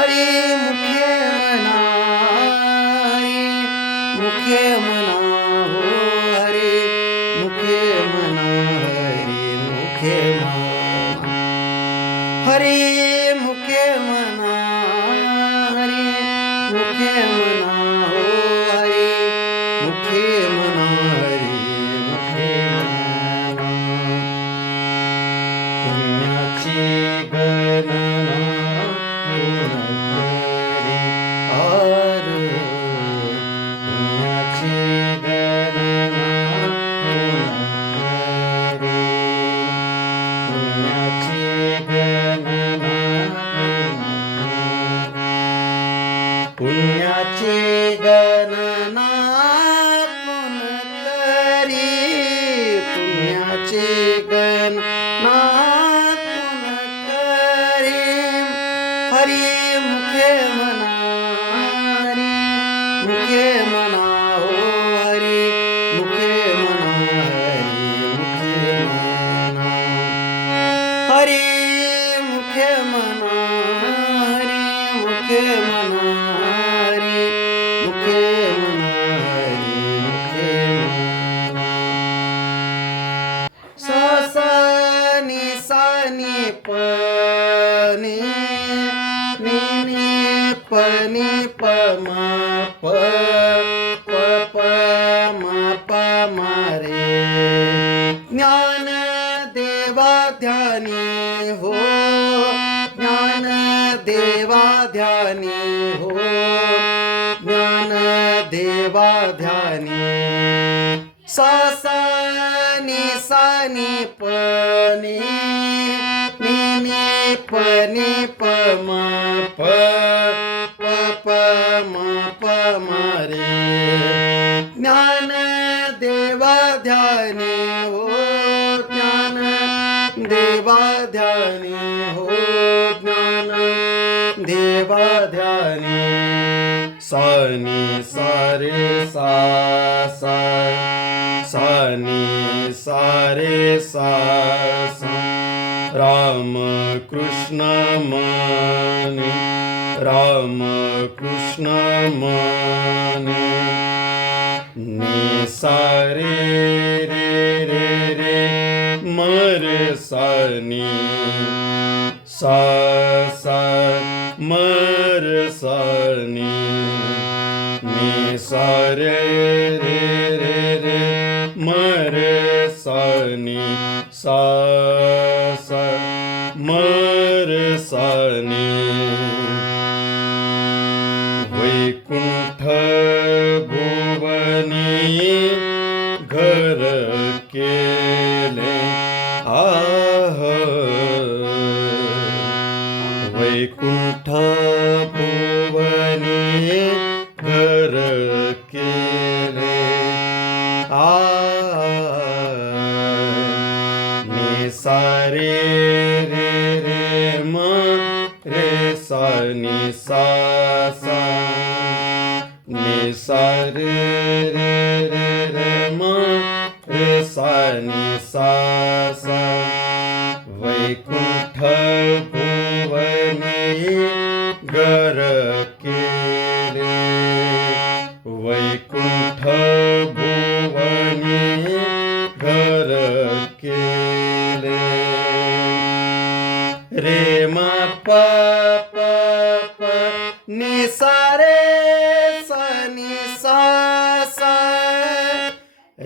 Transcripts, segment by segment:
मुखे मनारे मुखे मनारे ಮನಾರಿ ಮುಖೇ ಮನಾರಿ ಮುಖೇ ಸಾನಿ ಸಾನಿ ಪನಿ ನೀನಿ ಪನಿ ಪಮ ಪ ಪ ಮ ಪ ಮ ರೇ ಜ್ಞಾನ ದೇವಾ ಧ್ಯಾನಿ ಹೋ ध्यानी हो। ज्ञान देवा ध्यानी। सा सा नि सा प प म प प प म प म रे। ज्ञान देवा ध्यानी हो। ज्ञान देवा ध्यानी। सानी सारे सा सा सानी सारे सा सा। राम कृष्ण माने राम कृष्ण माने। नि सारे रे रे रे मर सानी। सा सा मर सानी ni sa re re re re ma re sa ni sa नि सारे रे रे म रे सा नि सा सा नि सा रे रे रे रे म रे सा नि सा सा वैकुंठ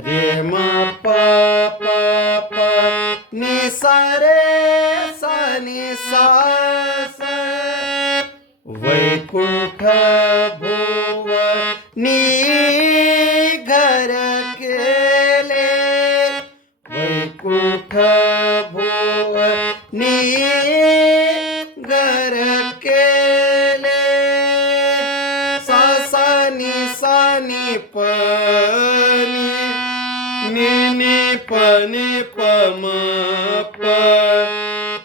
रे मा प प प नि सा रे सा नि सा सा वैकुंठ भुवनी घर ni ni pa ni pa ma pa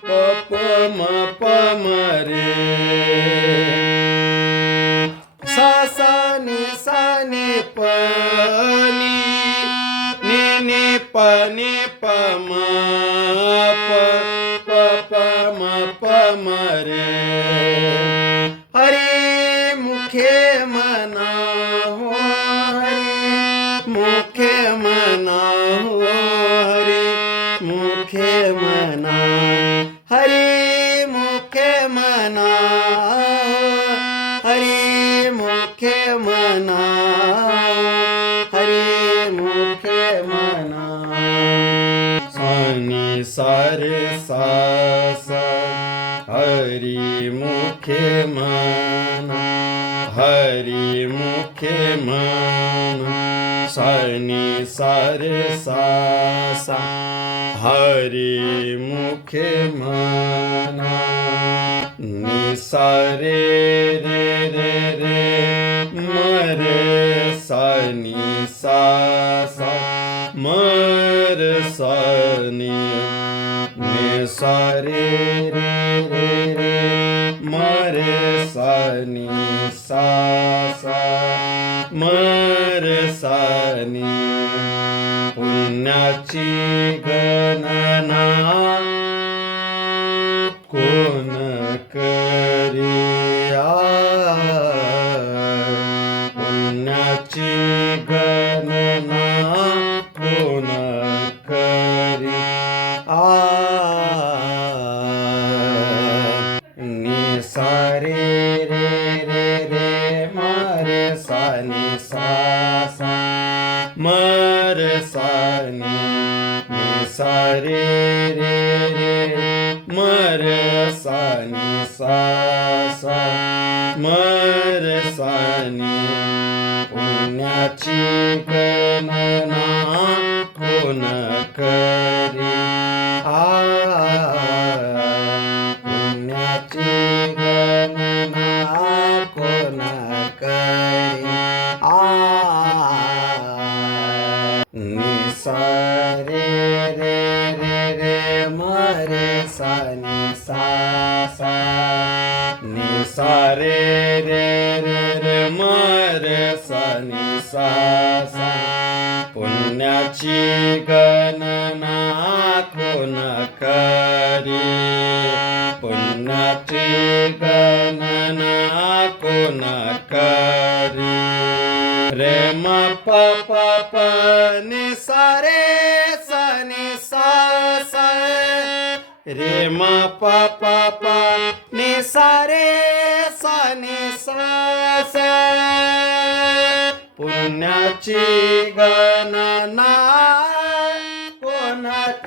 pa pa ma pa ma re sa sa ni sa ni pa ni ni ni pa ni pa ma pa pa pa ma pa ma re मना हरी मुखे मना हरी मुखे मना। सानी सारे सासा हरी मुखे मना हरी मुखे मना। सानी सारे सासा हरि मुखे मना। नि सारे रे रे रे मरे सनी सा सा म मर सनी। मे सारे रे रे रे मरे सनी सा सा मर सनी। पुण्याची गणना कोण मर पुण्याची गणना कोण करी आ गणना कोण करी. पुण्याची गणना कोण करी. प्रेम म प सारे प नि सा रे सा नि सा सा सा. पुण्याची गणना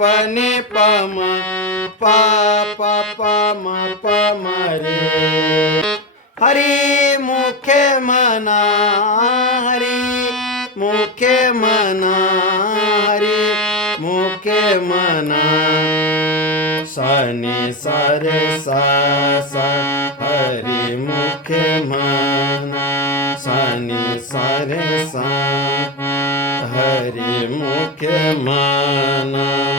पने पम, पा पा पम पम रे। हरि मुखे मना, हरि मुखे मना, हरि मुखे मना। शनि सरे सा हरि मुखे मना। शनि सरे सा, हरि मुखे मना।